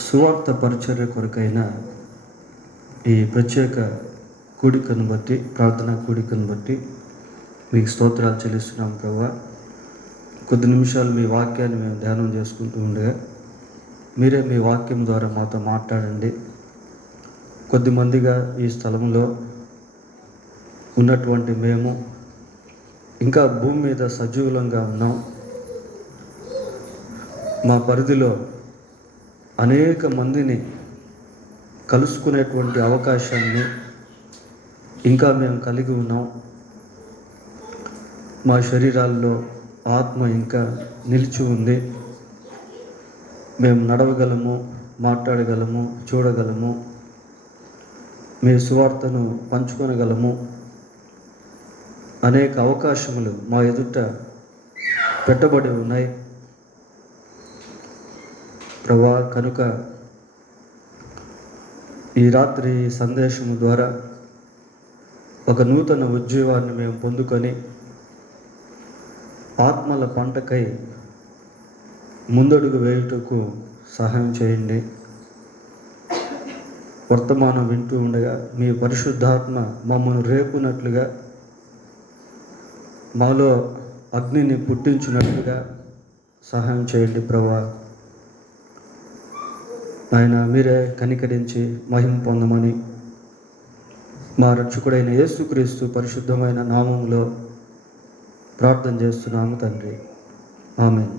సువార్త పరిచర్య కొరకైన ఈ ప్రత్యేక కూడికను బట్టి, ప్రార్థనా కూడికను బట్టి మీకు స్తోత్రాలు చెల్లిస్తున్నాం ప్రభువా. కొద్ది నిమిషాలు మీ వాక్యాన్ని మేము ధ్యానం చేసుకుంటూ ఉండగా మీరే మీ వాక్యం ద్వారా మాతో మాట్లాడండి. కొద్దిమందిగా ఈ స్థలంలో ఉన్నటువంటి మేము ఇంకా భూమి మీద సజీవులంగా ఉన్నాం. మా పరిధిలో అనేక మందిని కలుసుకునేటువంటి అవకాశాన్ని ఇంకా మేము కలిగి ఉన్నాం. మా శరీరాల్లో ఆత్మ ఇంకా నిలిచి ఉంది. మేము నడవగలము, మాట్లాడగలము, చూడగలము, మీ సువార్తను పంచుకొనగలము. అనేక అవకాశములు మా ఎదుట పెట్టబడి ఉన్నాయి ప్రభువా. కనుక ఈ రాత్రి సందేశము ద్వారా ఒక నూతన ఉద్యోగాన్ని మేము పొందుకొని ఆత్మల పంటకై ముందడుగు వేయుటకు సహాయం చేయండి. వర్తమానం వింటూ ఉండగా మీ పరిశుద్ధాత్మ మమ్మల్ని రేపునట్లుగా, మాలో అగ్నిని పుట్టించినట్లుగా సహాయం చేయండి ప్రభువా. ఆయన మీరే కనికరించి మహిమ పొందమని మా రక్షకుడైన యేసుక్రీస్తు పరిశుద్ధమైన నామములో ప్రార్థన చేస్తున్నాము తండ్రి, ఆమేన్.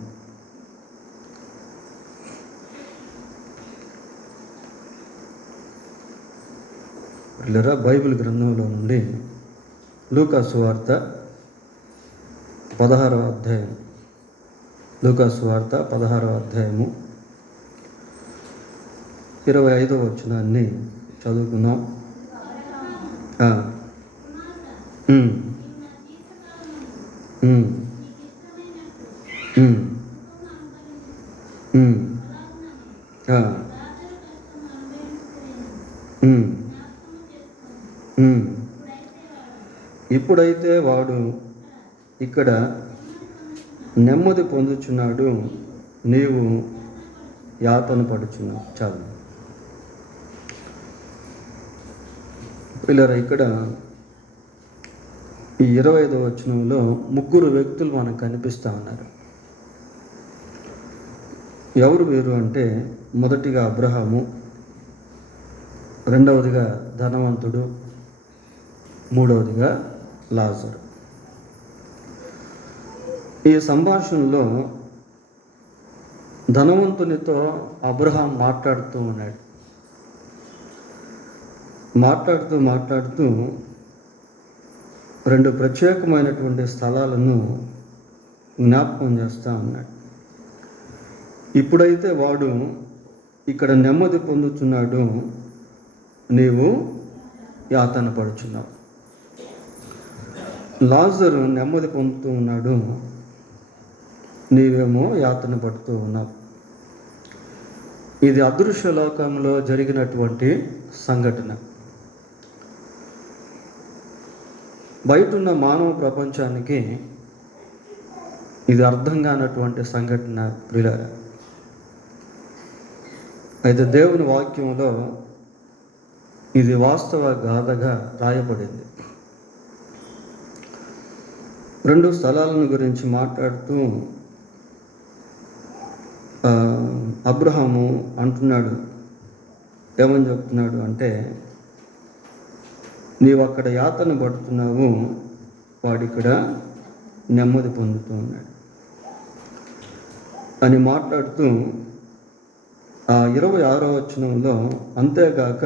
పిల్లరా, బైబిల్ గ్రంథంలో నుండి లూకా సువార్త 16వ అధ్యాయం, లూకా సువార్త 16వ అధ్యాయము 25వ వచనాన్ని చదువుకుందాం. ఇప్పుడైతే వాడు ఇక్కడ నెమ్మది పొందుచున్నాడు, నీవు యాతన పడుచున్నావు. చాలు పిల్లరా, ఇక్కడ ఈ 25వ వచనంలో ముగ్గురు వ్యక్తులు మనకు కనిపిస్తూ ఉన్నారు. ఎవరు వీరు అంటే, మొదటిగా అబ్రహాము, రెండవదిగా ధనవంతుడు, మూడవదిగా లాజరు. ఈ సంభాషణలో ధనవంతునితో అబ్రహాం మాట్లాడుతూ ఉన్నాడు. మాట్లాడుతూ రెండు ప్రత్యేకమైనటువంటి స్థలాలను జ్ఞాపకం చేస్తూ ఉన్నాడు. ఇప్పుడైతే వాడు ఇక్కడ నెమ్మది పొందుతున్నాడు, నీవు యాతన పడుచున్నావు. లాజరు నెమ్మది పొందుతూ ఉన్నాడు, నీవేమో యాతన పడుతూ ఉన్నావు. ఇది అదృశ్య లోకంలో జరిగినటువంటి సంఘటన. బయటున్న మానవ ప్రపంచానికి ఇది అర్థం కానటువంటి సంఘటన ప్రియులారా. అయితే దేవుని వాక్యంలో ఇది వాస్తవ గాథగా రాయబడింది. రెండు స్థలాలను గురించి మాట్లాడుతూ అబ్రహాము అంటున్నాడు. ఏమని చెప్తున్నాడు అంటే, నీవు అక్కడ యాతన పడుతున్నావు, వాడిక్కడ నెమ్మది పొందుతూ ఉన్నాడు అని మాట్లాడుతూ 26వ వచనంలో, అంతేగాక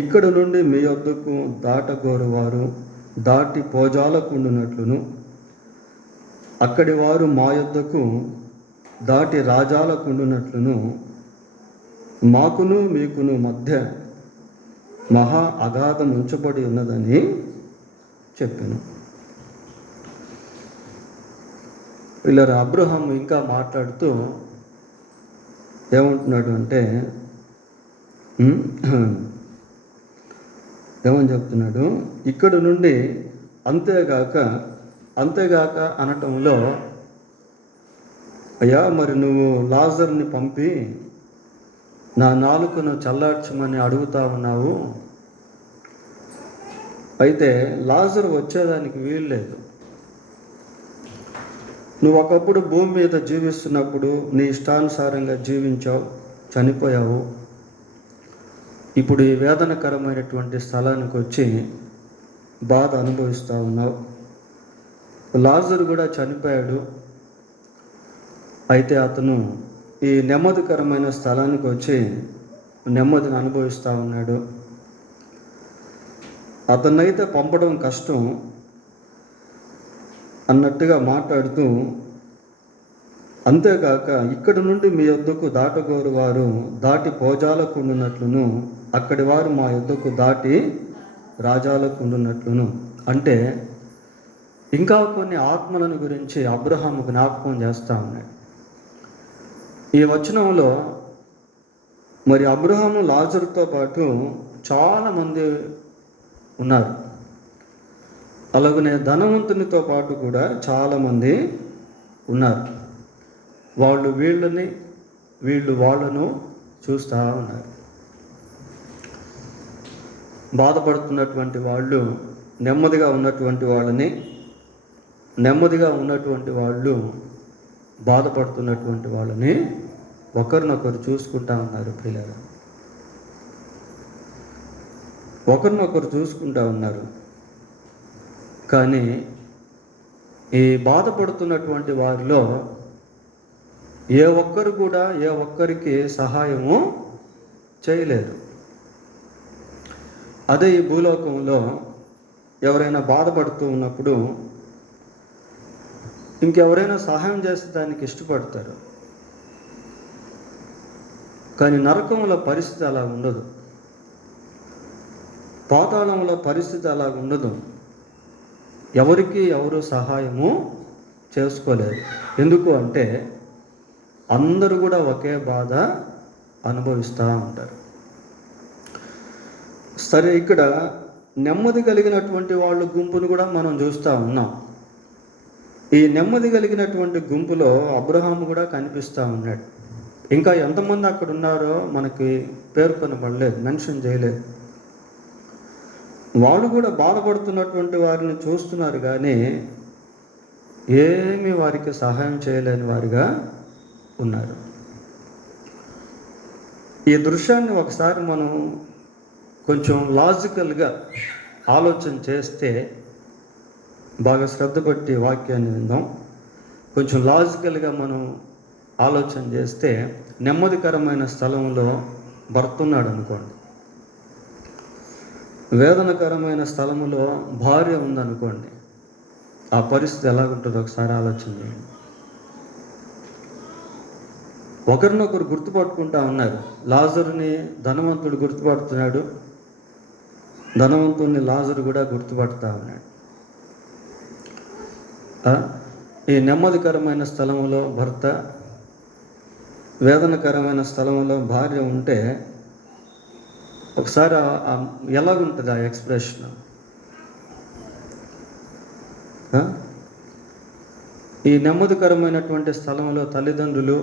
ఇక్కడ నుండి మీ వద్దకు దాటగోరువారు దాటి పోజాలకుండునట్లును, అక్కడి వారు మా యొద్దకు దాటి రాజాలకుండునట్లును, మాకును మీకును మధ్య మహా అగాధం ఉంచబడి ఉన్నదని చెప్పాను. ఇలా అబ్రహాం ఇంకా మాట్లాడుతూ ఏమంటున్నాడు అంటే, ఏమని చెప్తున్నాడు, ఇక్కడ నుండి అంతేగాక అనటంలో, అయ్యా మరి నువ్వు లాజర్ని పంపి నా నాలుకను చల్లార్చమని అడుగుతా ఉన్నావు, అయితే లాజరు వచ్చేదానికి వీలు లేదు. నువ్వు ఒకప్పుడు భూమి మీద జీవిస్తున్నప్పుడు నీ ఇష్టానుసారంగా జీవించావు, చనిపోయావు. ఇప్పుడు ఈ వేదనకరమైనటువంటి స్థలానికి వచ్చి బాధ అనుభవిస్తూ ఉన్నావు. లాజరు కూడా చనిపోయాడు, అయితే అతను ఈ నెమ్మదికరమైన స్థలానికి వచ్చి నెమ్మదిని అనుభవిస్తూ ఉన్నాడు. అతన్నైతే పంపడం కష్టం అన్నట్టుగా మాట్లాడుతూ, అంతేకాక ఇక్కడి నుండి మీ యొద్దకు దాటగోరు వారు దాటి భోజాలకుండునట్లును, అక్కడి వారు మా యొద్దకు దాటి రాజాలకుండునట్లును. అంటే ఇంకా కొన్ని ఆత్మలను గురించి అబ్రహాము జ్ఞాపకం చేస్తూ ఉన్నాడు. ఈ వచనంలో మరి అబ్రహాము లాజరుతో పాటు చాలామంది ఉన్నారు. అలాగనే ధనవంతునితో పాటు కూడా చాలామంది ఉన్నారు. వాళ్ళు వీళ్ళని, వీళ్ళు వాళ్ళను చూస్తూ ఉన్నారు. బాధపడుతున్నటువంటి వాళ్ళు నెమ్మదిగా ఉన్నటువంటి వాళ్ళని, నెమ్మదిగా ఉన్నటువంటి వాళ్ళు బాధపడుతున్నటువంటి వాళ్ళని ఒకరినొకరు చూసుకుంటా ఉన్నారు. ప్రియులారా, ఒకరినొకరు చూసుకుంటా ఉన్నారు. కానీ ఈ బాధపడుతున్నటువంటి వారిలో ఏ ఒక్కరు కూడా ఏ ఒక్కరికి సహాయము చేయలేరు. అదే ఈ భూలోకంలో ఎవరైనా బాధపడుతూ ఉన్నప్పుడు ఇంకెవరైనా సహాయం చేస్తే దానికి ఇష్టపడతారు. కానీ నరకంలో పరిస్థితి అలా ఉండదు, పాతాళంలో పరిస్థితి అలా ఉండదు. ఎవరికి ఎవరు సహాయము చేసుకోలేరు. ఎందుకు అంటే అందరూ కూడా ఒకే బాధ అనుభవిస్తూ ఉంటారు. సరే, ఇక్కడ నెమ్మది కలిగినటువంటి వాళ్ళ గుంపును కూడా మనం చూస్తూ ఉన్నాం. ఈ నెమ్మది కలిగినటువంటి గుంపులో అబ్రహాము కూడా కనిపిస్తూ ఉన్నాడు. ఇంకా ఎంతమంది అక్కడ ఉన్నారో మనకి పేర్కొనబడలేదు, మెన్షన్ చేయలేదు. వాళ్ళు కూడా బాధపడుతున్నటువంటి వారిని చూస్తున్నారు, కానీ ఏమీ వారికి సహాయం చేయలేని వారిగా ఉన్నారు. ఈ దృశ్యాన్ని ఒకసారి మనం కొంచెం లాజికల్గా ఆలోచన చేస్తే, బాగా శ్రద్ధ పెట్టి వాక్యాన్ని విందాం. కొంచెం లాజికల్గా మనం ఆలోచన చేస్తే, నెమ్మదికరమైన స్థలంలో భర్త ఉన్నాడు అనుకోండి, వేదనకరమైన స్థలంలో భార్య ఉందనుకోండి, ఆ పరిస్థితి ఎలాగుంటుందో ఒకసారి ఆలోచన చేయండి. ఒకరినొకరు గుర్తుపట్టుకుంటా ఉన్నారు. లాజరుని ధనవంతుడు గుర్తుపడుతున్నాడు, ధనవంతుడిని లాజరు కూడా గుర్తుపడుతూ ఉన్నాడు. ఈ నెమ్మదికరమైన స్థలంలో భర్త, వేదనకరమైన స్థలంలో భార్య ఉంటే ఒకసారి ఎలాగుంటుంది ఆ ఎక్స్ప్రెషన్? ఈ నెమ్మదికరమైనటువంటి స్థలంలో తల్లిదండ్రులు,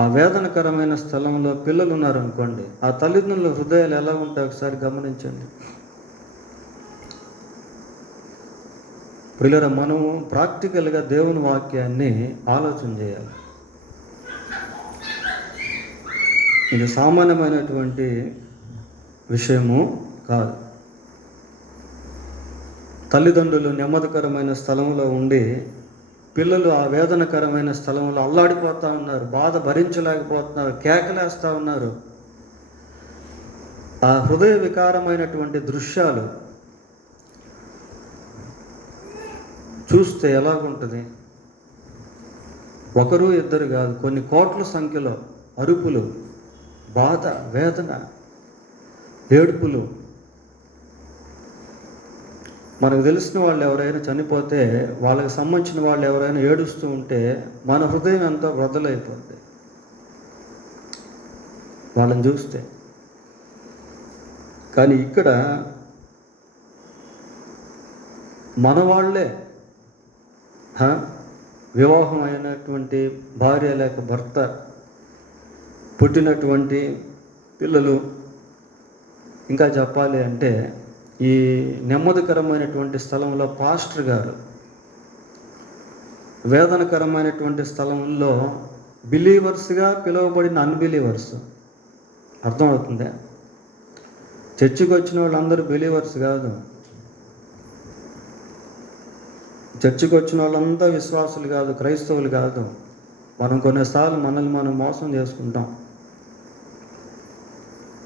ఆ వేదనకరమైన స్థలంలో పిల్లలు ఉన్నారనుకోండి, ఆ తల్లిదండ్రుల హృదయాలు ఎలా ఉంటాయి ఒకసారి గమనించండి. ప్రియులారా, మనము ప్రాక్టికల్గా దేవుని వాక్యాన్ని ఆలోచన చేయాలి. ఇది సామాన్యమైనటువంటి విషయము కాదు. తల్లిదండ్రులు నెమ్మదికరమైన స్థలంలో ఉండి పిల్లలు ఆ వేదనకరమైన స్థలంలో అల్లాడిపోతూ ఉన్నారు, బాధ భరించలేకపోతున్నారు, కేకలేస్తూ ఉన్నారు. ఆ హృదయ వికారమైనటువంటి దృశ్యాలు చూస్తే ఎలాగుంటుంది? ఒకరు ఇద్దరు కాదు, కొన్ని కోట్ల సంఖ్యలో అరుపులు, బాధ, వేదన, ఏడుపులు. మనకు తెలిసిన వాళ్ళు ఎవరైనా చనిపోతే, వాళ్ళకి సంబంధించిన వాళ్ళు ఎవరైనా ఏడుస్తూ ఉంటే మన హృదయం ఎంతో వృధలైపోతుంది వాళ్ళని చూస్తే. కానీ ఇక్కడ మన వాళ్ళే, వివాహం అయినటువంటి భార్య లేక భర్త పుట్టినటువంటి పిల్లలు, ఇంకా చెప్పాలి అంటే ఈ నెమ్మదికరమైనటువంటి స్థలంలో పాస్టర్ గారు, వేదనకరమైనటువంటి స్థలంలో బిలీవర్స్గా పిలువబడిన అన్బిలీవర్స్. అర్థమవుతుందా? చర్చికి వచ్చిన వాళ్ళందరూ బిలీవర్స్ కాదు. చర్చికి వచ్చిన వాళ్ళంతా విశ్వాసులు కాదు, క్రైస్తవులు కాదు. మనం కొన్నిసార్లు మనల్ని మనం మోసం చేసుకుంటాం.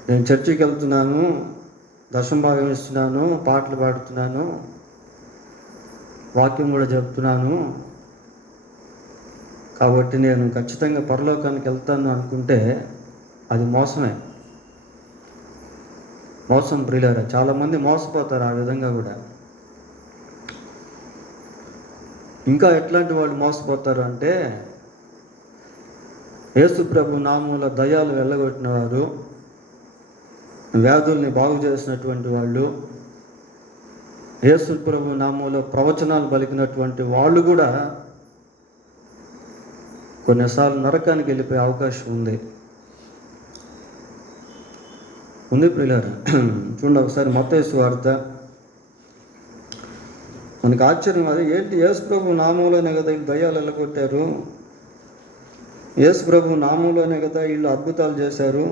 నేను చర్చికి వెళ్తున్నాను, దశంభాగం ఇస్తున్నాను, పాటలు పాడుతున్నాను, వాక్యం కూడా చెప్తున్నాను, కాబట్టి నేను ఖచ్చితంగా పరలోకానికి వెళ్తాను అనుకుంటే అది మోసమే. మోసం ప్రియులారా. చాలామంది మోసపోతారు ఆ విధంగా కూడా. ఇంకా ఎట్లాంటి వాళ్ళు మోసపోతారు అంటే, యేసు ప్రభు నామములో దయ్యాలు వెళ్ళగొట్టిన వారు, వ్యాధుల్ని బాగు చేసినటువంటి వాళ్ళు, యేసు ప్రభు నామములో ప్రవచనాలు పలికినటువంటి వాళ్ళు కూడా కొన్నిసార్లు నరకానికి వెళ్ళిపోయే అవకాశం ఉంది ప్రియులారా. చూడండి ఒకసారి మత్తయి సువార్త. మనకి ఆశ్చర్యం అది ఏంటి, యేసు ప్రభు నామంలోనే కదా వీళ్ళు దయ్యాలు వెళ్ళగొట్టారు, యేసు ప్రభు నామంలోనే కదా వీళ్ళు అద్భుతాలు చేశారు,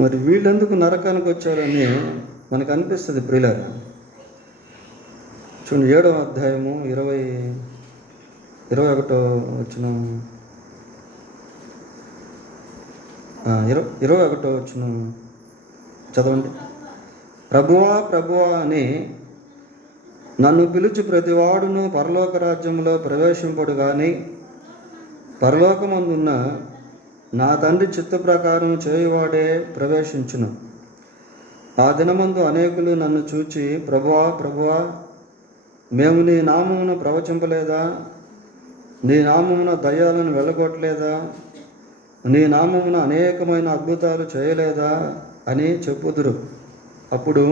మరి వీళ్ళెందుకు నరకానికి వచ్చారని మనకు అనిపిస్తుంది ప్రియులారా. చూడండి 7వ అధ్యాయము 21వ వచనం, 21వ వచనం చదవండి. ప్రభువా ప్రభువా అని నన్ను పిలిచి ప్రతివాడును పరలోక రాజ్యంలో ప్రవేశింపడు కానీ పరలోకమందున్న నా తండ్రి చిత్త ప్రకారం చేయువాడే ప్రవేశించును. ఆ దినమందు అనేకులు నన్ను చూచి, ప్రభువా ప్రభువా, మేము నీ నామమును ప్రవచింపలేదా, నీ నామమున దయ్యాలను వెళ్ళగొట్టలేదా, నీ నామమున అనేకమైన అద్భుతాలు చేయలేదా అని చెప్పుదురు. అప్పుడు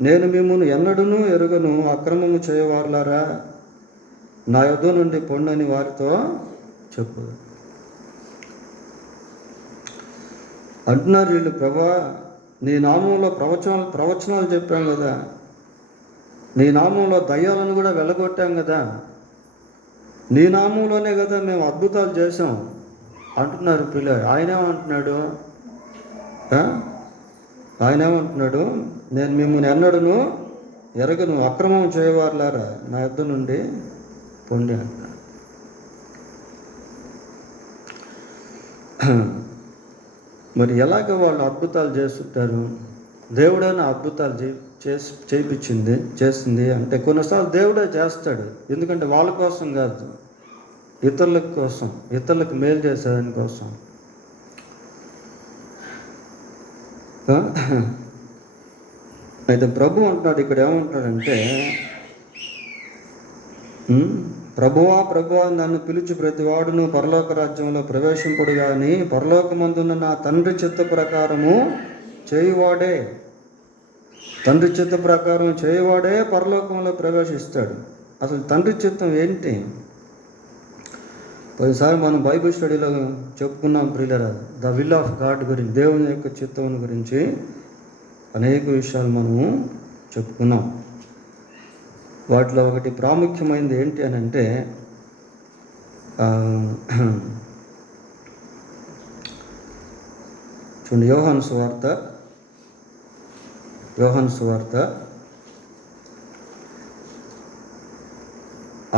నేను మిమ్మును ఎన్నడూనూ ఎరుగను, అక్రమము చేయవారులారా, నా యొద్ద నుండి పొండని వారితో చెప్పుదు అంటున్నారు వీళ్ళు. ప్రభువా, నీ నామంలో ప్రవచనాలు చెప్పాం కదా, నీ నామంలో దయ్యాలను కూడా వెళ్ళగొట్టాం కదా, నీ నామంలోనే కదా మేము అద్భుతాలు చేసాం అంటున్నారు పిల్లలు. ఆయనేమంటున్నాడు, నేను మిమ్మల్ని ఎన్నడూను ఎరగను, అక్రమం చేయవారులారా, నా యొద్ద నుండి పొండి అంటున్నాడు. మరి ఎలాగ వాళ్ళు అద్భుతాలు చేస్తుంటారు? దేవుడైనా అద్భుతాలు చేసింది అంటే కొన్నిసార్లు దేవుడే చేస్తాడు. ఎందుకంటే వాళ్ళ కోసం కాదు, ఇతరుల కోసం, ఇతరులకు మేలు చేసేదాని కోసం. అయితే ప్రభు అంటున్నాడు ఇక్కడ, ఏమంటాడంటే, ప్రభువా ప్రభువా నన్ను పిలిచి ప్రతివాడును పరలోక రాజ్యంలో ప్రవేశింపుడు కానీ పరలోకమందున్న నా తండ్రి చిత్త ప్రకారము చేయువాడే, తండ్రి చిత్త ప్రకారం చేయువాడే పరలోకంలో ప్రవేశిస్తాడు. అసలు తండ్రి చిత్తం ఏంటి? కొన్నిసారి మనం బైబిల్ స్టడీలో చెప్పుకున్నాం ప్రియులారా, ద విల్ ఆఫ్ గాడ్ గురించి, దేవుని యొక్క చిత్తం గురించి అనేక విషయాలు మనము చెప్పుకున్నాం. వాటిలో ఒకటి ప్రాముఖ్యమైనది ఏంటి అని అంటే, చూడండి యోహాను సువార్త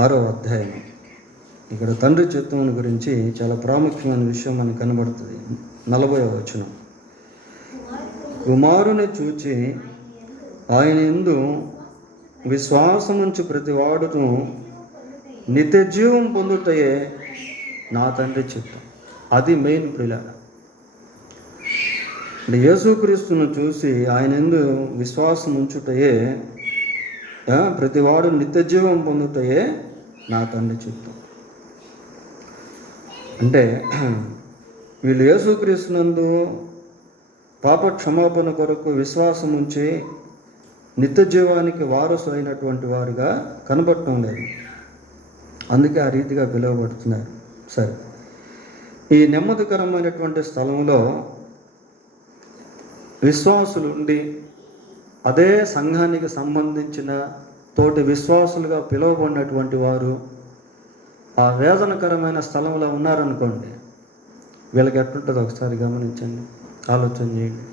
6వ అధ్యాయం. ఇక్కడ తండ్రి చిత్తం గురించి చాలా ప్రాముఖ్యమైన విషయం మనకు కనబడుతుంది. 40వ వచనం. కుమారుని చూచి ఆయన యందు విశ్వాసముంచి ప్రతివాడును నిత్య జీవం పొందుటయే నా తండ్రి చిత్తం. అది మెయిన్ ప్రియులారా. యేసుక్రీస్తును చూసి ఆయన యందు విశ్వాసం ఉంచుటయే, ప్రతివాడు నిత్య జీవం పొందుటయే నా తండ్రి చిత్తం. అంటే వీళ్ళు యేసుక్రీస్తునందు పాప క్షమాపణ కొరకు విశ్వాసం ఉంచి నిత్య జీవానికి వారసు అయినటువంటి వారుగా కనబడటం లేదు. అందుకే ఆ రీతిగా పిలువబడుతున్నారు. సరే, ఈ నెమ్మదికరమైనటువంటి స్థలంలో విశ్వాసులు ఉండి అదే సంఘానికి సంబంధించిన తోటి విశ్వాసులుగా పిలువబడినటువంటి వారు ఆ వేదనకరమైన స్థలంలో ఉన్నారనుకోండి, వీళ్ళకి ఎట్లుంటుందో ఒకసారి గమనించండి, ఆలోచన చేయండి.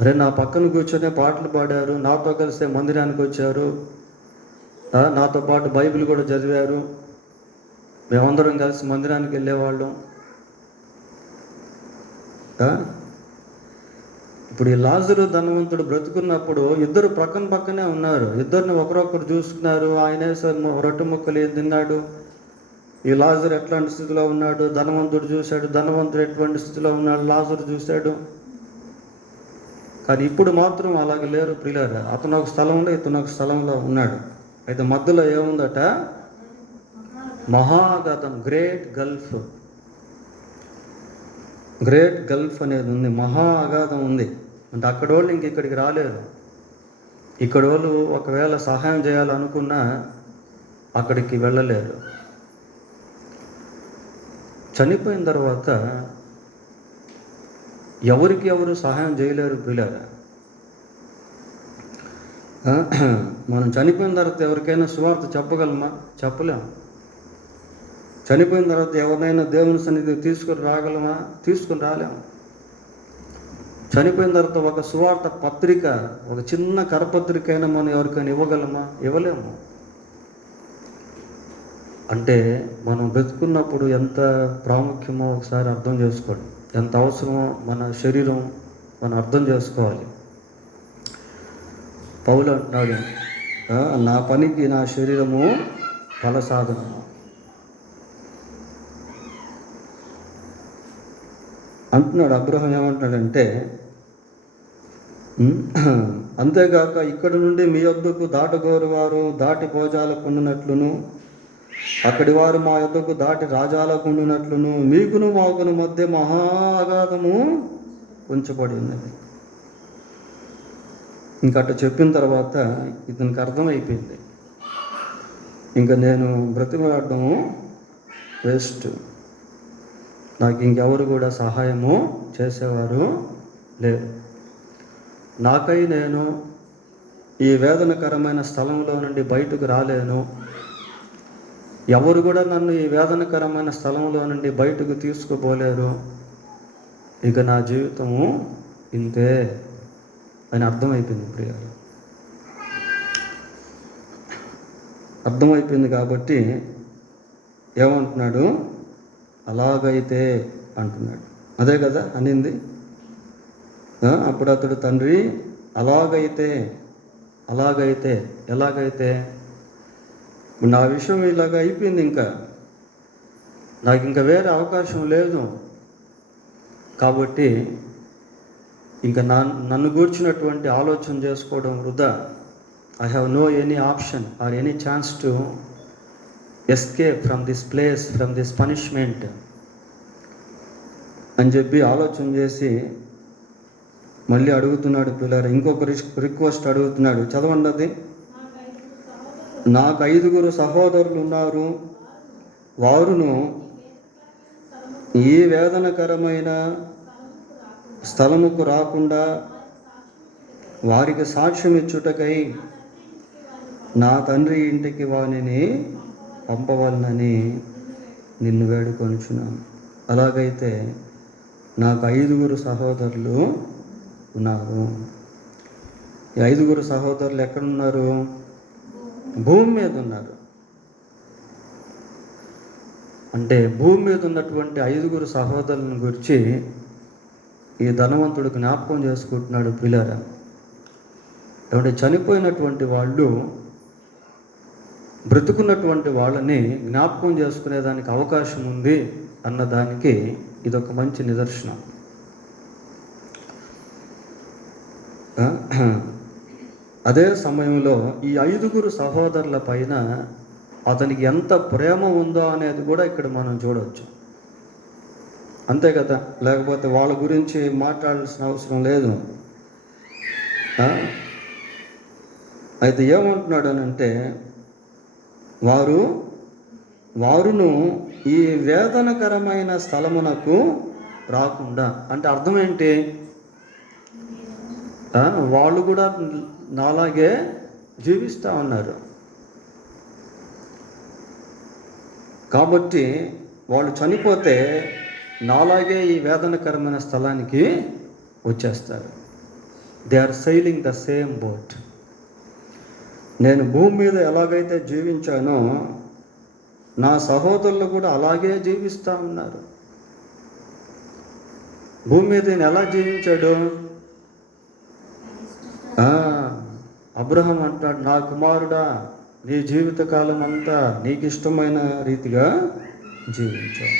అరే, నా పక్కన కూర్చొని పాటలు పాడారు, నాతో కలిస్తే మందిరానికి వచ్చారు, నాతో పాటు బైబిల్ కూడా చదివారు, మేమందరం కలిసి మందిరానికి వెళ్ళేవాళ్ళం. ఇప్పుడు ఈ లాజరు ధనవంతుడు బ్రతుకున్నప్పుడు ఇద్దరు పక్కనే ఉన్నారు, ఇద్దరిని ఒకరొకరు చూసుకున్నారు. ఆయనే రొట్టె ముక్కలు ఏం తిన్నాడు, ఈ లాజరు ఎట్లాంటి స్థితిలో ఉన్నాడు, ధనవంతుడు చూశాడు, ధనవంతుడు ఎటువంటి స్థితిలో ఉన్నాడు, లాజరు చూశాడు. కానీ ఇప్పుడు మాత్రం అలాగే లేరు ప్రియులారా. అతను ఒక స్థలంలో, ఇతను ఒక స్థలంలో ఉన్నాడు. అయితే మధ్యలో ఏముందట? మహాగతం, గ్రేట్ గల్ఫ్ అనేది ఉంది, మహా అగాధం ఉంది. అంటే అక్కడ వాళ్ళు ఇంక ఇక్కడికి రాలేరు. ఇక్కడ వాళ్ళు ఒకవేళ సహాయం చేయాలనుకున్నా అక్కడికి వెళ్ళలేరు. చనిపోయిన తర్వాత ఎవరికి ఎవరు సహాయం చేయలేరు ప్రియులారా. మనం చనిపోయిన తర్వాత ఎవరికైనా సువార్త చెప్పగలమా? చెప్పలేము. చనిపోయిన తర్వాత ఎవరినైనా దేవుని సన్నిధికి తీసుకుని రాలేము. చనిపోయిన తర్వాత ఒక సువార్త పత్రిక, ఒక చిన్న కరపత్రిక అయినా మనం ఎవరికైనా ఇవ్వగలమా? ఇవ్వలేము. అంటే మనం బ్రతుకున్నప్పుడు ఎంత ప్రాముఖ్యమో ఒకసారి అర్థం చేసుకోండి, ఎంత అవసరమో మన శరీరం మనం అర్థం చేసుకోవాలి. పౌలు అంటున్నాడు, నా పనికి నా శరీరము ఫలసాధనము అంటున్నాడు. అబ్రహం ఏమంటున్నాడంటే, అంతేగాక ఇక్కడ నుండి మీ యొద్దకు దాటగోరు వారు దాటి భోజాలకుండునట్లును, అక్కడి వారు మా యొద్దకు దాటి రాజాలకుండునట్లును మీకును మాకును మధ్య మహా అగాధము ఉంచబడి ఉన్నది. ఇంకట్ట చెప్పిన తర్వాత ఇతనికి అర్థమైపోయింది, ఇంకా నేను బ్రతిమలాడటము వేస్ట్, నాకు ఇంకెవరు కూడా సహాయము చేసేవారు లేరు. నాకై నేను ఈ వేదనకరమైన స్థలంలో నుండి బయటకు రాలేను, ఎవరు కూడా నన్ను ఈ వేదనకరమైన స్థలంలో నుండి బయటకు తీసుకుపోలేరు, ఇక నా జీవితము ఇంతే అని అర్థమైపోయింది ప్రియాలు. అర్థమైపోయింది కాబట్టి ఏమంటున్నాడు? అలాగైతే అంటున్నాడు. అదే కదా అనింది. అప్పుడు అతడు, తండ్రి అలాగైతే ఎలాగైతే నా విషయం ఇలాగ అయిపోయింది, ఇంకా నాకు ఇంకా వేరే అవకాశం లేదు కాబట్టి ఇంకా నన్ను గూర్చినటువంటి ఆలోచన చేసుకోవడం వృధా. I have no any option or any chance to escape from this place, from this punishment అని చెప్పి ఆలోచన చేసి మళ్ళీ అడుగుతున్నాడు పిల్లలు. ఇంకొక రిక్వెస్ట్ అడుగుతున్నాడు, చదవండి అది. నాకు 5 సహోదరులు ఉన్నారు, వారును ఈ వేదనకరమైన స్థలముకు రాకుండా వారికి సాక్ష్యం ఇచ్చుటకై నా తండ్రి ఇంటికి వానిని పంపవలనని నిన్ను వేడుకొనుచున్నాను. అలాగైతే నాకు 5 సహోదరులు ఉన్నారు. ఈ 5 సహోదరులు ఎక్కడున్నారు? భూమి మీద ఉన్నారు. అంటే భూమి మీద ఉన్నటువంటి 5 సహోదరులను గురించి ఈ ధనవంతుడు జ్ఞాపకం చేసుకుంటున్నాడు పిల్లరా. అంటే చనిపోయినటువంటి వాళ్ళు బ్రతుకున్నటువంటి వాళ్ళని జ్ఞాపకం చేసుకునేదానికి అవకాశం ఉంది అన్నదానికి ఇదొక మంచి నిదర్శనం. అదే సమయంలో ఈ 5 సహోదరుల పైన అతనికి ఎంత ప్రేమ ఉందో అనేది కూడా ఇక్కడ మనం చూడవచ్చు. అంతే కదా, లేకపోతే వాళ్ళ గురించి మాట్లాడాల్సిన అవసరం లేదు. అయితే ఏమంటున్నాడు అని అంటే, వారు వారును ఈ వేదనకరమైన స్థలమునకు రాకుండా. అంటే అర్థం ఏంటి? వాళ్ళు కూడా నాలాగే జీవిస్తూ ఉన్నారు కాబట్టి వాళ్ళు చనిపోతే నాలాగే ఈ వేదనకరమైన స్థలానికి వచ్చేస్తారు. They are sailing the same boat. నేను భూమి మీద ఎలాగైతే జీవించానో నా సహోదరులు కూడా అలాగే జీవిస్తూ ఉన్నారు. భూమి మీద నేను ఎలా జీవించాడు? అబ్రహాం అంటాడు, నా కుమారుడా, నీ జీవితకాలం అంతా నీకు ఇష్టమైన రీతిగా జీవించాడు.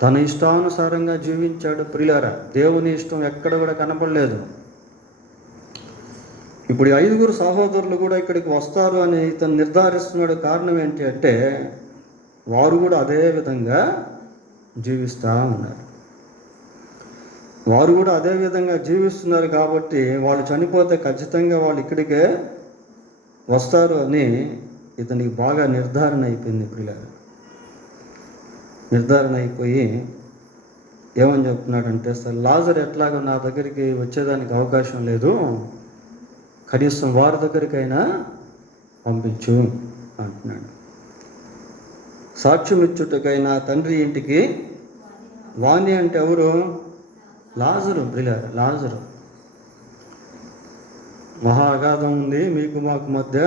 తన ఇష్టానుసారంగా జీవించాడు. ప్రియులారా, దేవుని ఇష్టం ఎక్కడ కూడా కనపడలేదు. ఇప్పుడు 5 సహోదరులు కూడా ఇక్కడికి వస్తారు అని ఇతను నిర్ధారిస్తున్నాడు. కారణం ఏంటి అంటే వారు కూడా అదే విధంగా జీవిస్తూ ఉన్నారు. వారు కూడా అదే విధంగా జీవిస్తున్నారు కాబట్టి వాళ్ళు చనిపోతే ఖచ్చితంగా వాళ్ళు ఇక్కడికే వస్తారు అని ఇతనికి బాగా నిర్ధారణ అయిపోయింది. ప్రియులారా, నిర్ధారణ అయిపోయి ఏమని చెప్తున్నాడంటే, సార్ లాజర్ ఎట్లాగో నా దగ్గరికి వచ్చేదానికి అవకాశం లేదు, కనీసం వారి దగ్గరికైనా పంపించు అంటున్నాడు. సాక్ష్యం ఇచ్చుటకైనా తండ్రి ఇంటికి వాణి అంటే ఎవరు? లాజరు. ప్రియులారా, లాజరు. మహా అగాధం ఉంది మీకు మాకు మధ్య,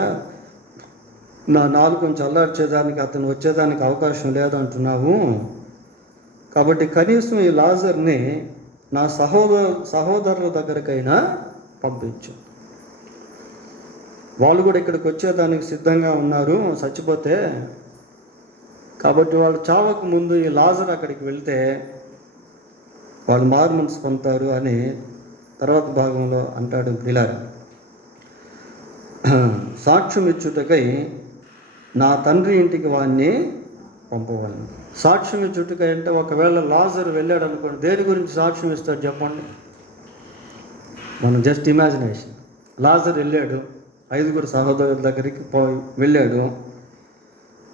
నా నాలుకను చల్లార్చేదానికి అతను వచ్చేదానికి అవకాశం లేదంటున్నావు, కాబట్టి కనీసం ఈ లాజర్ని నా సహోదరుల దగ్గరకైనా పంపించు. వాళ్ళు కూడా ఇక్కడికి వచ్చేదానికి సిద్ధంగా ఉన్నారు చచ్చిపోతే. కాబట్టి వాళ్ళు చావక ముందు ఈ లాజర్ అక్కడికి వెళ్తే వాళ్ళు మారు మనసు పొందుతారు అని తర్వాత భాగంలో అంటాడు. ప్రియులారా, సాక్ష్యం ఇచ్చుటకై నా తండ్రి ఇంటికి వాడిని పంపవాలను. సాక్ష్యం ఇచ్చుటకై అంటే ఒకవేళ లాజర్ వెళ్ళాడు అనుకోండి, దేని గురించి సాక్ష్యం ఇస్తాడు చెప్పండి? మనం జస్ట్ ఇమాజినేషన్. లాజర్ వెళ్ళాడు, 5 సహోదరుల దగ్గరికి వెళ్ళాడు.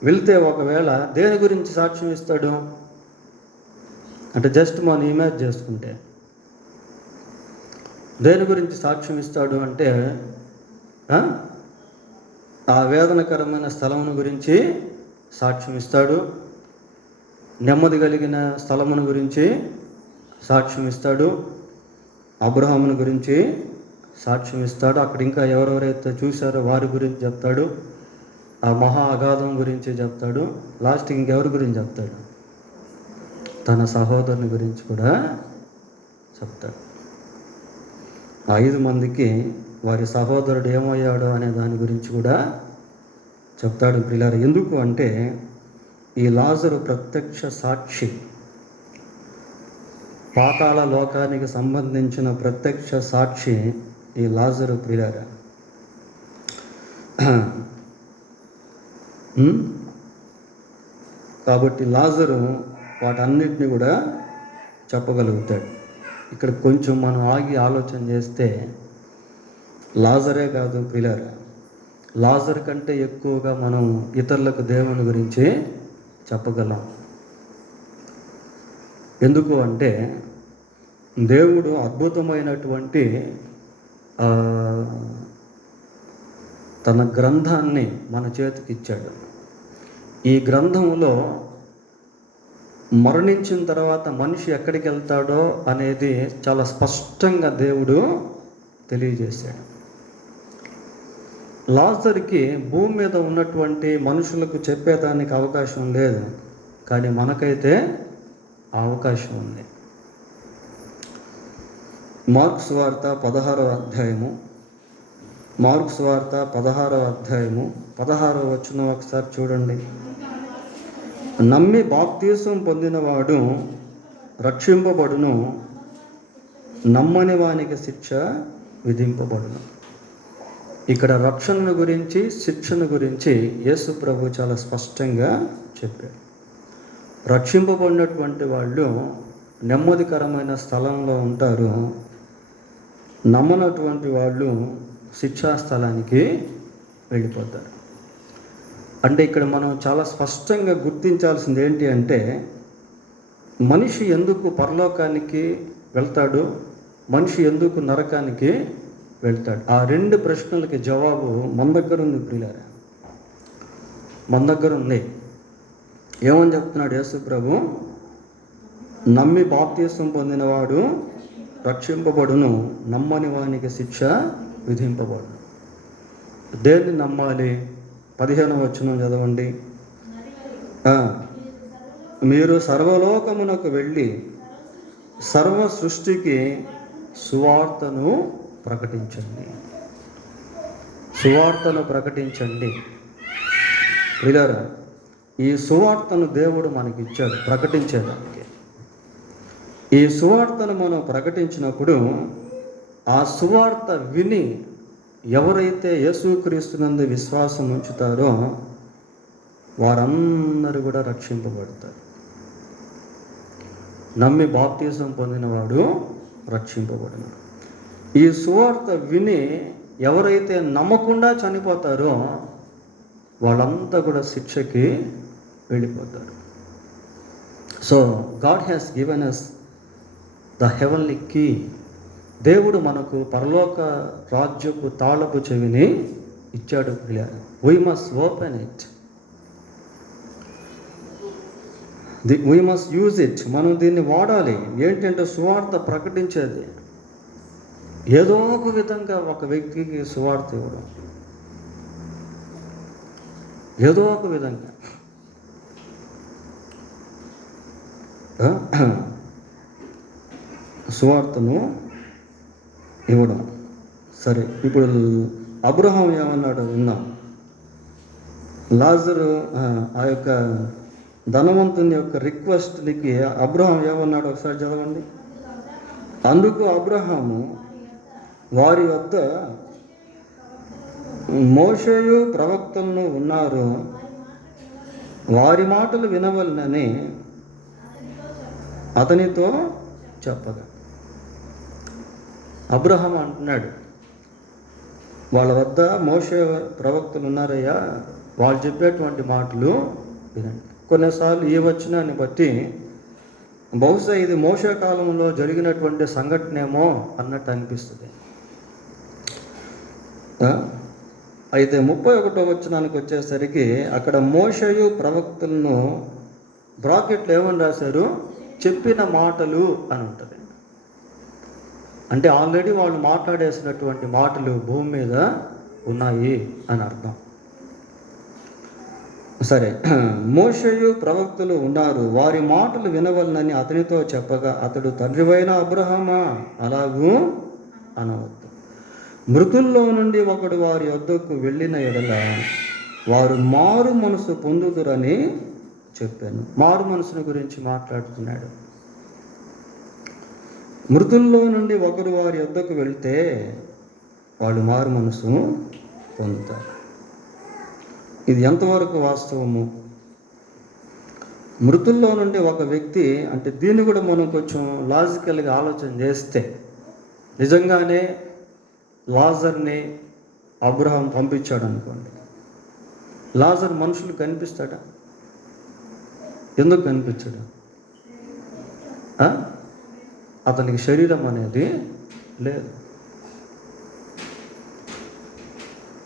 వెళ్తే ఒకవేళ దేని గురించి సాక్ష్యం ఇస్తాడు అంటే జస్ట్ మనం ఇమాజిన్ చేసుకుంటే దేని గురించి సాక్ష్యం ఇస్తాడు అంటే ఆ వేదనకరమైన స్థలమును గురించి సాక్ష్యం ఇస్తాడు, నెమ్మది కలిగిన స్థలమును గురించి సాక్ష్యం ఇస్తాడు, అబ్రహామును గురించి సాక్ష్యం ఇస్తాడు, అక్కడ ఇంకా ఎవరెవరైతే చూశారో వారి గురించి చెప్తాడు, ఆ మహా అగాధం గురించి చెప్తాడు, లాస్ట్ ఇంకెవరి గురించి చెప్తాడు? తన సహోదరుని గురించి కూడా చెప్తాడు. 5 మందికి వారి సహోదరుడు ఏమయ్యాడో అనే దాని గురించి కూడా చెప్తాడు. ప్రియులారా, ఎందుకు అంటే ఈ లాజరు ప్రత్యక్ష సాక్షి, పాతాళ లోకానికి సంబంధించిన ప్రత్యక్ష సాక్షి ఈ లాజరు. ప్రియులారా, కాబట్టి లాజరు వాటన్నిటిని కూడా చెప్పగలుగుతాడు. ఇక్కడ కొంచెం మనం ఆగి ఆలోచన చేస్తే లాజరే కాదు ప్రియులారా, లాజర్ కంటే ఎక్కువగా మనం ఇతరులకు దేవుని గురించి చెప్పగలం. ఎందుకు అంటే దేవుడు అద్భుతమైనటువంటి తన గ్రంథాన్ని మన చేతికి ఇచ్చాడు. ఈ గ్రంథంలో మరణించిన తర్వాత మనిషి ఎక్కడికి వెళ్తాడో అనేది చాలా స్పష్టంగా దేవుడు తెలియజేశాడు. లాజర్కి భూమి మీద ఉన్నటువంటి మనుషులకు చెప్పేదానికి అవకాశం లేదు, కానీ మనకైతే ఆ అవకాశం ఉంది. మార్కు సువార్త 16వ అధ్యాయము, మార్కు సువార్త 16వ అధ్యాయము 16వ వచనం ఒకసారి చూడండి. నమ్మి బాప్తీసం పొందినవాడు రక్షింపబడును, నమ్మని వానికి శిక్ష విధింపబడును. ఇక్కడ రక్షణను గురించి శిక్షణ గురించి యేసు ప్రభు చాలా స్పష్టంగా చెప్పారు. రక్షింపబడినటువంటి వాళ్ళు నెమ్మదికరమైన స్థలంలో ఉంటారు, నమ్మనటువంటి వాళ్ళు శిక్షా స్థలానికి వెళ్ళిపోతారు. అంటే ఇక్కడ మనం చాలా స్పష్టంగా గుర్తించాల్సింది ఏంటి అంటే, మనిషి ఎందుకు పరలోకానికి వెళ్తాడు, మనిషి ఎందుకు నరకానికి వెళ్తాడు, ఆ 2 ప్రశ్నలకి జవాబు మన దగ్గర ఉంది ప్రియులారా, మన దగ్గర ఉంది. ఏమని చెప్తున్నాడు యేసు ప్రభు? నమ్మి బాప్తీసం పొందినవాడు రక్షింపబడును, నమ్మని వానికి శిక్ష విధింపబడును. దేన్ని నమ్మాలి? 15వ వచనం చదవండి. మీరు సర్వలోకమునకు వెళ్ళి సర్వ సృష్టికి సువార్తను ప్రకటించండి. సువార్తను ప్రకటించండి. ప్రియులారా, ఈ సువార్తను దేవుడు మనకి ఇచ్చాడు ప్రకటించేదానికి. ఈ సువార్తను మనం ప్రకటించినప్పుడు ఆ సువార్త విని ఎవరైతే యేసుక్రీస్తునందు విశ్వాసం ఉంచుతారో వారందరూ కూడా రక్షింపబడతారు. నమ్మి బాప్తీసం పొందినవాడు రక్షింపబడినాడు. ఈ సువార్త విని ఎవరైతే నమ్మకుండా చనిపోతారో వాళ్ళంతా కూడా శిక్షకి వెళ్ళిపోతారు. So God has given us the heavenly key. దేవుడు మనకు పరలోక రాజ్యపు తాళపు చెవిని ఇచ్చాడు. We must open it, we must use it. మనం దీన్ని వాడాలి. ఏంటంటే సువార్త ప్రకటించేది, ఏదో ఒక విధంగా ఒక వ్యక్తికి సువార్త ఇవ్వడం, ఏదో ఒక విధంగా. సువార్తను ఇవ్వడం. సరే, ఇప్పుడు అబ్రహాం ఏమన్నాడు విన్నాం. లాజరు ఆ యొక్క ధనవంతుని యొక్క రిక్వెస్ట్కి అబ్రహాం ఏమన్నాడు ఒకసారి చదవండి. అందుకు అబ్రహాము వారి వద్ద మోషేయు ప్రవక్తలను ఉన్నారు, వారి మాటలు వినవలనని అతనితో చెప్పగా. అబ్రహాం అంటున్నాడు, వాళ్ళ వద్ద మోషే ప్రవక్తలు ఉన్నారయ్యా, వాళ్ళు చెప్పేటువంటి మాటలు వినండి. కొన్నిసార్లు ఈ వచనాన్ని బట్టి బహుశా ఇది మోషే కాలంలో జరిగినటువంటి సంఘటనేమో అన్నట్టు అనిపిస్తుంది. అయితే 31వ వచనానికి వచ్చేసరికి అక్కడ మోషేయు ప్రవక్తలను బ్రాకెట్లు ఏమని రాశారు? చెప్పిన మాటలు అని ఉంటుంది. అంటే ఆల్రెడీ వాళ్ళు మాట్లాడేసినటువంటి మాటలు భూమి మీద ఉన్నాయి అని అర్థం. సరే, మోషేయు ప్రవక్తలు ఉన్నారు, వారి మాటలు వినవలనని అతనితో చెప్పగా అతడు తండ్రివైన అబ్రహామా అలాగూ అనవద్దు. మృతుల్లో నుండి ఒకడు వారి వద్దకు వెళ్ళిన ఎడల వారు మారు మనసు పొందుదురని చెప్పాను. మారు మనసుని గురించి మాట్లాడుతున్నాడు. మృతుల్లో నుండి ఒకరు వారి వద్దకు వెళ్తే వాళ్ళు మారు మనసు పొందుతారు. ఇది ఎంతవరకు వాస్తవము? మృతుల్లో నుండి ఒక వ్యక్తి అంటే దీన్ని కూడా మనం కొంచెం లాజికల్గా ఆలోచన చేస్తే నిజంగానే లాజర్ని అబ్రహాం పంపించాడు అనుకోండి. లాజర్ మనుషులు కనిపిస్తాడా? ఎందుకు కనిపించడు? అతనికి శరీరం అనేది లేదు.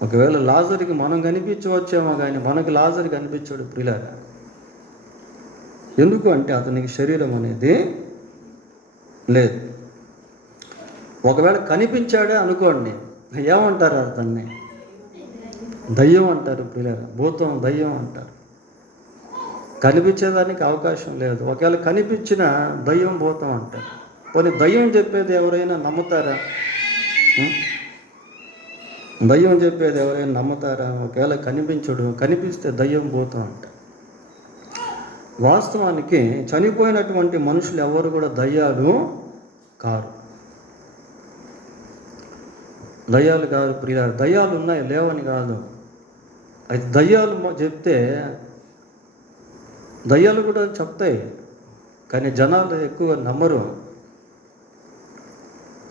ఒకవేళ లాజర్కి మనం కనిపించవచ్చేమో కానీ మనకు లాజర్ కనిపించాడు ప్రియులారా. ఎందుకు అంటే అతనికి శరీరం అనేది లేదు. ఒకవేళ కనిపించాడే అనుకోండి, ఏమంటారు అతన్ని? దయ్యం అంటారు ప్రియులారా. భూతం, దయ్యం అంటారు. కనిపించేదానికి అవకాశం లేదు. ఒకవేళ కనిపించిన దయ్యం, భూతం అంటారు. పోనీ దయ్యం చెప్పేది ఎవరైనా నమ్ముతారా? దయ్యం చెప్పేది ఎవరైనా నమ్ముతారా? ఒకవేళ కనిపించడు, కనిపిస్తే దయ్యం, భూతం అంటారు. వాస్తవానికి చనిపోయినటువంటి మనుషులు ఎవరు కూడా దయ్యాలు కారు. దయ్యాలు కాదు ప్రియులారా. దయ్యాలు ఉన్నాయి, లేవని కాదు. అయితే దయ్యాలు చెప్తే దయ్యాలు కూడా చెప్తాయి, కానీ జనాలు ఎక్కువ నమ్మరు.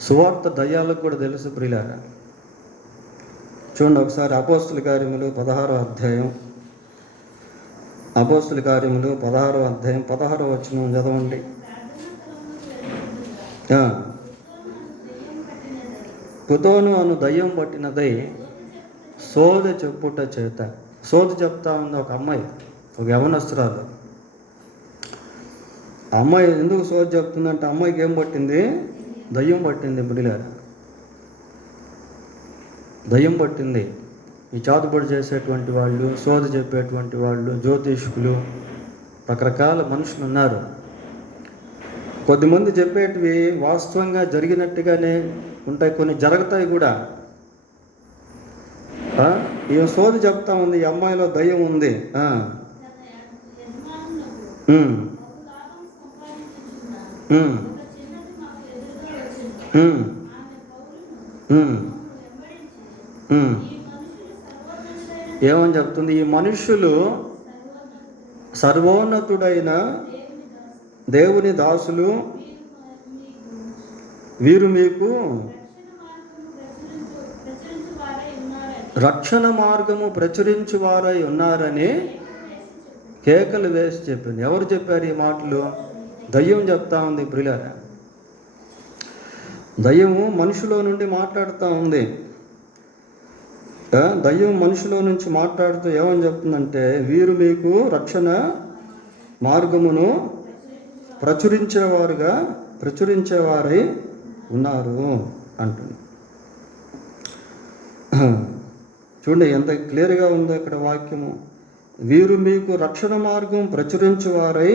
సువార్త దయ్యాలకు కూడా తెలుసు ప్రియులారా. చూడండి ఒకసారి అపోస్తుల కార్యములు 16వ అధ్యాయం అపోస్తుల కార్యములు 16వ అధ్యాయం 16వ వచనం చదవండి. పుతోను అను దయ్యం పట్టినదై సోద చెప్పుట చేత. సోద చెప్తా ఉంది ఒక అమ్మాయి, ఒక యవనస్తురాలు. అమ్మాయి ఎందుకు సోద చెప్తుందంటే అమ్మాయికి ఏం పట్టింది? దయ్యం పట్టింది. బిడ్డలారా, దయ్యం పట్టింది. ఈ చాతుబడి చేసేటువంటి వాళ్ళు, సోద చెప్పేటువంటి వాళ్ళు, జ్యోతిష్కులు, రకరకాల మనుషులు ఉన్నారు. కొద్దిమంది చెప్పేటివి వాస్తవంగా జరిగినట్టుగానే ఉంటాయి, కొన్ని జరుగుతాయి కూడా. ఈ సోద చెప్తా ఉంది, ఈ అమ్మాయిలో దయ్యం ఉంది. ఏమని చెప్తుంది? ఈ మనుష్యులు సర్వోన్నతుడైన దేవుని దాసులు, వీరు మీకు రక్షణ మార్గము ప్రచురించువారై ఉన్నారని కేకలు వేసి చెప్పింది. ఎవరు చెప్పారు ఈ మాటలు? దయ్యం చెప్తా ఉంది. ప్రియులారా, దయ్యము మనుషులో నుండి మాట్లాడుతూ ఉంది. దయ్యం మనుషులో నుంచి మాట్లాడుతూ ఏమని చెప్తుందంటే, వీరు మీకు రక్షణ మార్గమును ప్రచురించేవారై ఉన్నారు అంటుంది. చూడండి ఎంత క్లియర్గా ఉందో ఇక్కడ వాక్యము. వీరు మీకు రక్షణ మార్గం ప్రచురించేవారై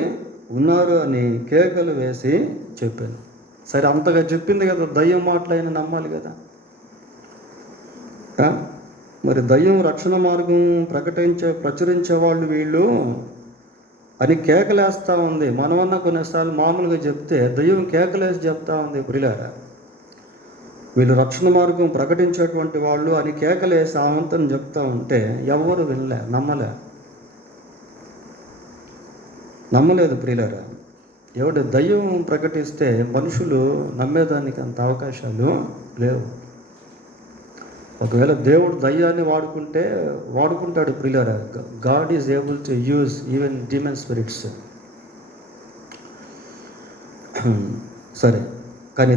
ఉన్నారు అని కేకలు వేసి చెప్పాను. సరే, అంతగా చెప్పింది కదా, దయ్యం మాటలైన నమ్మాలి కదా. మరి దయ్యం రక్షణ మార్గం ప్రచురించే వాళ్ళు వీళ్ళు అని కేకలేస్తూ ఉంది. మనమన్నా కొన్నిసార్లు మామూలుగా చెప్తే దయ్యం కేకలేసి చెప్తా ఉంది. ప్రియులారా, వీళ్ళు రక్షణ మార్గం ప్రకటించేటువంటి వాళ్ళు అని కేకలేసి ఆవంతని చెప్తా ఉంటే ఎవరు నమ్మలేదు. ప్రియులారా, ఎవడు దయ్యం ప్రకటిస్తే మనుషులు నమ్మేదానికి అంత అవకాశాలు లేవు. ఒకవేళ దేవుడు దయ్యాన్ని వాడుకుంటాడు. ప్రియులారా, God is able to use even demon spirits. సరే, కానీ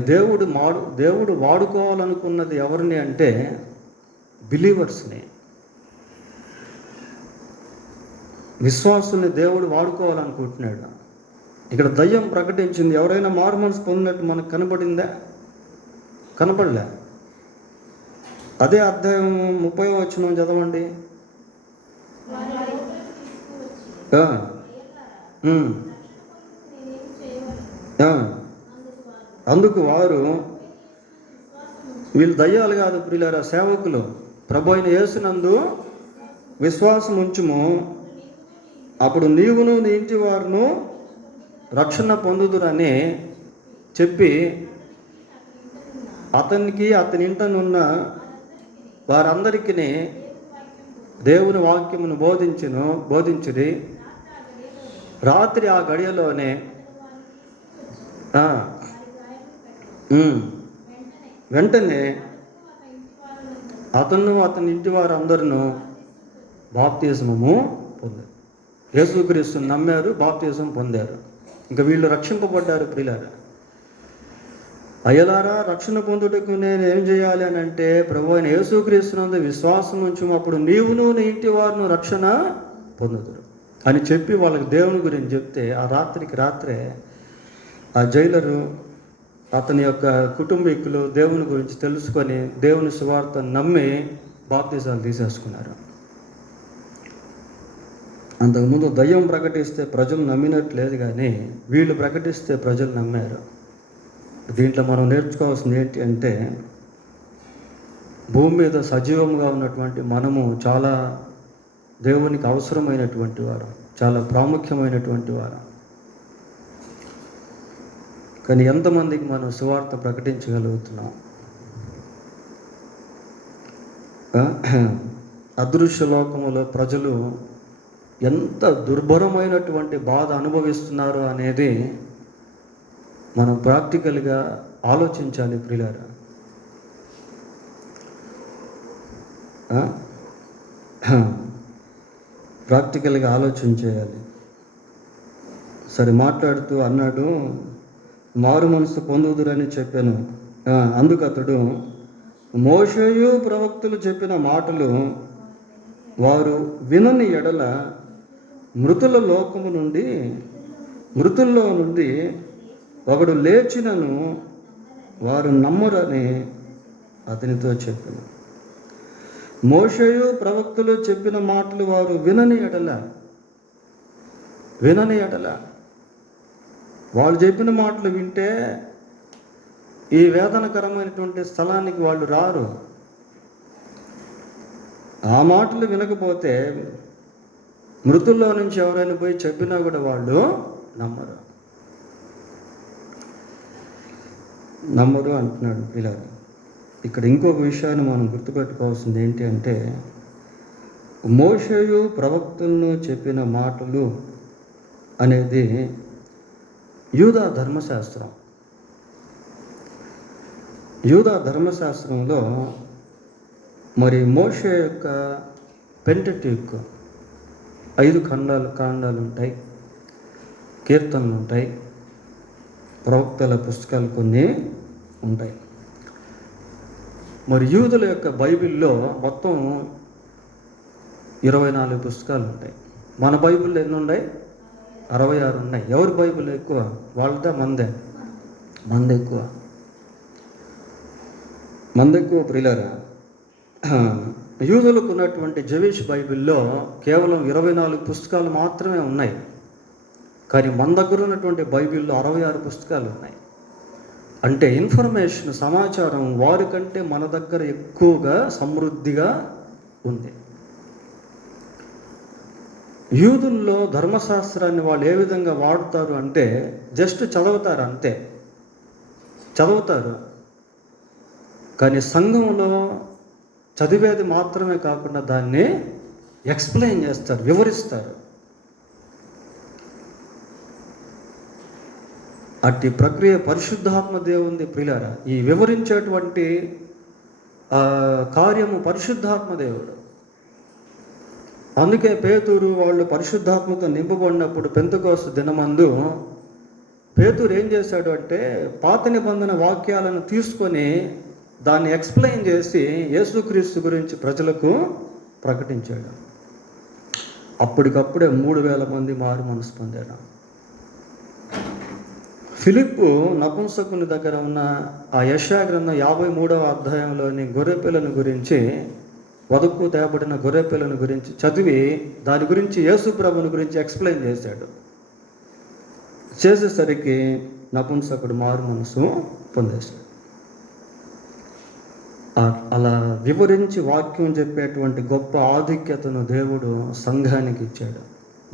దేవుడు వాడుకోవాలనుకున్నది ఎవరిని అంటే బిలీవర్స్ని, విశ్వాసుల్ని దేవుడు వాడుకోవాలనుకుంటున్నాడు. ఇక్కడ దయ్యం ప్రకటించింది. ఎవరైనా మారు మనసు పొందినట్టు మనకు కనపడలే. అదే అధ్యాయం 30వ వచనం చదవండి. అందుకు వారు, వీళ్ళు దయ్యాలు కాదు ప్రియులారా, సేవకులు, ప్రభు అయిన యేసునందు విశ్వాసం ఉంచుము, అప్పుడు నీవును నీ ఇంటి వారును రక్షణ పొందుదురని చెప్పి అతనికి అతని ఇంటనున్న వారందరికీ దేవుని వాక్యమును బోధించిరి. రాత్రి ఆ గడియలోనే వెంటనే అతను అతని ఇంటి వారందరూ బాప్తిజమము పొందారు. యేసుక్రీస్తుని నమ్మారు, బాప్తిజం పొందారు. ఇంకా వీళ్ళు రక్షింపబడ్డారు. ప్రియులారా, అయ్యలారా, రక్షణ పొందుటకు నేను ఏం చేయాలి అని అంటే, ప్రభు అయిన యేసుక్రీస్తునందు విశ్వాసం ఉంచు, అప్పుడు నీవును నీ ఇంటి వారును రక్షణ పొందుదురు అని చెప్పి వాళ్ళకి దేవుని గురించి చెప్తే, ఆ రాత్రికి రాత్రే ఆ జైలరు, అతని యొక్క కుటుంబీకులు దేవుని గురించి తెలుసుకొని దేవుని సువార్తను నమ్మి బాప్తిజాలు తీసేసుకున్నారు. అంతకుముందు దయ్యం ప్రకటిస్తే ప్రజలు నమ్మినట్లేదు, కానీ వీళ్ళు ప్రకటిస్తే ప్రజలు నమ్మారు. దీంట్లో మనం నేర్చుకోవాల్సింది ఏంటి అంటే, భూమి మీద సజీవంగా ఉన్నటువంటి మనము చాలా దేవునికి అవసరమైనటువంటి వారు, చాలా ప్రాముఖ్యమైనటువంటి వారు. కానీ ఎంతమందికి మనం సువార్త ప్రకటించగలుగుతున్నాం? అదృశ్య లోకములో ప్రజలు ఎంత దుర్భరమైనటువంటి బాధ అనుభవిస్తున్నారు అనేది మనం ప్రాక్టికల్గా ఆలోచించాలి. ప్రియులారా, ప్రాక్టికల్గా ఆలోచన చేయాలి. సరే, మాట్లాడుతూ అన్నాడు, మారు మనసు పొందుదురని చెప్పాను. అందుకు అతడు, మోషేయు ప్రవక్తలు చెప్పిన మాటలు వారు వినని ఎడల మృతుల్లో నుండి ఒకడు లేచినను వారు నమ్మరని అతనితో చెప్పాను. మోషేయు ప్రవక్తలు చెప్పిన మాటలు వారు వినని ఎడల వాళ్ళు చెప్పిన మాటలు వింటే ఈ వేదనకరమైనటువంటి స్థలానికి వాళ్ళు రారు. ఆ మాటలు వినకపోతే మృతుల్లో నుంచి ఎవరైనా పోయి చెప్పినా కూడా వాళ్ళు నమ్మరు అంటున్నాడు పిల్లలు. ఇక్కడ ఇంకొక విషయాన్ని మనం గుర్తుపెట్టుకోవాల్సింది ఏంటి అంటే, మోషేయు ప్రవక్తలను చెప్పిన మాటలు అనేది యూదా ధర్మశాస్త్రంలో మరి మోషే యొక్క పెంటెట్యూక్ 5 కాండాలు ఉంటాయి, కీర్తనలు ఉంటాయి, ప్రవక్తల పుస్తకాలు కొన్ని ఉంటాయి. మరి యూదుల యొక్క బైబిల్లో మొత్తం 24 పుస్తకాలు ఉంటాయి. మన బైబిల్లో ఎన్ని ఉన్నాయి? 66 ఉన్నాయి. ఎవరి బైబిల్ ఎక్కువ? వాళ్ళదా మందే? మంది ఎక్కువ ప్రియులారా. యూదులకు ఉన్నటువంటి జెవిష్ బైబిల్లో కేవలం 24 పుస్తకాలు మాత్రమే ఉన్నాయి. కానీ మన దగ్గర ఉన్నటువంటి బైబిల్లో 66 పుస్తకాలు ఉన్నాయి. అంటే ఇన్ఫర్మేషన్, సమాచారం వారికంటే మన దగ్గర ఎక్కువగా సమృద్ధిగా ఉంది. యూదుల్లో ధర్మశాస్త్రాన్ని వాళ్ళు ఏ విధంగా వాడుతారు అంటే, జస్ట్ చదువుతారు అంతే, కానీ సంఘంలో చదివేది మాత్రమే కాకుండా దాన్ని ఎక్స్ప్లెయిన్ చేస్తారు, వివరిస్తారు. అట్టి ప్రక్రియ పరిశుద్ధాత్మ దేవుని ప్రియులారా. ఈ వివరించేటువంటి కార్యము పరిశుద్ధాత్మ దేవుడు. అందుకే పేతురు వాళ్ళు పరిశుద్ధాత్మతో నింపబడినప్పుడు పెంతెకోస్తు దినమందు పేతురు ఏం చేశాడు అంటే, పాత నిబంధన వాక్యాలను తీసుకొని దాన్ని ఎక్స్ప్లెయిన్ చేసి యేసుక్రీస్తు గురించి ప్రజలకు ప్రకటించాడు. అప్పటికప్పుడే 3000 మంది మారు మనసు పొందాడు. ఫిలిప్పు నపుంసకుని దగ్గర ఉన్న ఆ యెషయా గ్రంథం 53వ అధ్యాయంలోని గొర్రెపిల్లను గురించి, వధుకు తేబడిన గొర్రెపిల్లను గురించి చదివి దాని గురించి యేసు ప్రభుని గురించి ఎక్స్ప్లెయిన్ చేసేసరికి నపుంసకుడు మారు మనసు పొందేశాడు. అలా వివరించి వాక్యం చెప్పేటువంటి గొప్ప ఆధిక్యతను దేవుడు సంఘానికి ఇచ్చాడు,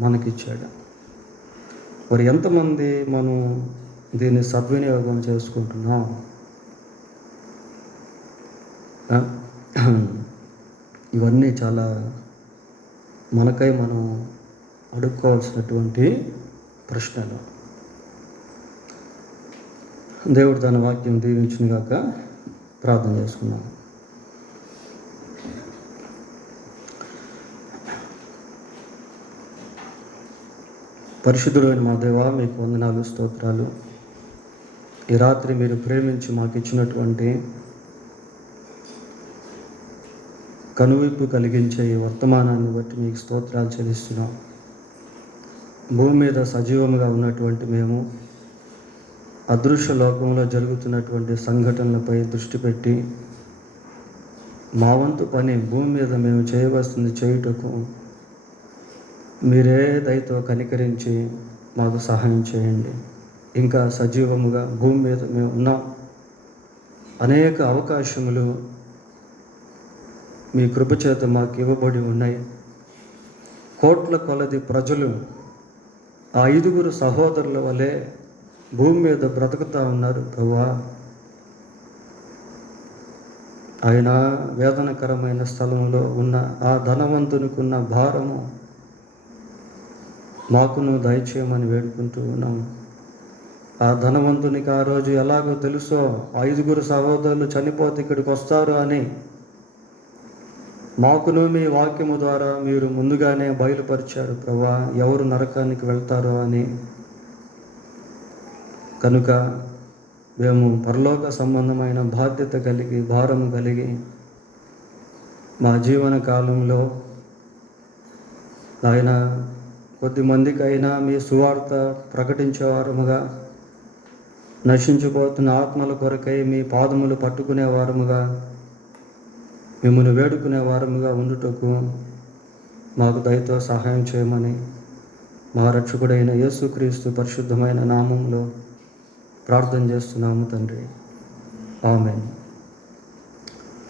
మనకిచ్చాడు. మరి ఎంతమంది మనం దీన్ని సద్వినియోగం చేసుకుంటున్నాం? ఇవన్నీ చాలా మనకై మనం అడుక్కోవాల్సినటువంటి ప్రశ్నలు. దేవుడు తన వాక్యం దీవించును గాక. ప్రార్థన చేసుకున్నాం. పరిశుద్ధుడైన మా దేవా, మీకు వందనాలు, స్తోత్రాలు. ఈ రాత్రి మీరు ప్రేమించి మాకు ఇచ్చినటువంటి కనువిప్పు కలిగించే ఈ వర్తమానాన్ని బట్టి మీకు స్తోత్రాలు చెల్లిస్తున్నాం. భూమి మీద సజీవంగా ఉన్నటువంటి మేము అదృశ్య లోకంలో జరుగుతున్నటువంటి సంఘటనలపై దృష్టి పెట్టి మా వంతు పని భూమి మీద మేము చేయవలసింది చేయుటకు మీరే దయతో కనికరించి మాకు సహాయం చేయండి. ఇంకా సజీవముగా భూమి మీద మేము ఉన్నాం. అనేక అవకాశములు మీ కృపచేత మాకు ఇవ్వబడి ఉన్నాయి. కోట్ల కొలది ప్రజలు ఆ 5 సహోదరుల వలె భూమి మీద బ్రతుకుతూ ఉన్నారు ప్రభువా. ఆయన వేదనకరమైన స్థలంలో ఉన్న ఆ ధనవంతునికి ఉన్న భారము మాకును దయచేయమని వేడుకుంటూ ఉన్నాము. ఆ ధనవంతునికి ఆ రోజు ఎలాగో తెలుసో 5 సహోదరులు చనిపోతే ఇక్కడికి వస్తారు అని మాకును మీ వాక్యము ద్వారా మీరు ముందుగానే బయలుపరిచారు ప్రభా, ఎవరు నరకానికి వెళ్తారో అని. కనుక మేము పరలోక సంబంధమైన బాధ్యత కలిగి, భారం కలిగి మా జీవన కాలంలో ఆయన కొద్దిమందికైనా మీ సువార్త ప్రకటించేవారముగా, నశించిపోతున్న ఆత్మల కొరకై మీ పాదములు పట్టుకునేవారముగా, మిమ్మల్ని వేడుకునే వారముగా ఉండుటకు మాకు దయతో సహాయం చేయమని మా రక్షకుడైన యేసుక్రీస్తు పరిశుద్ధమైన నామంలో ప్రార్థన చేస్తున్నాము తండ్రి. ఆమేన్.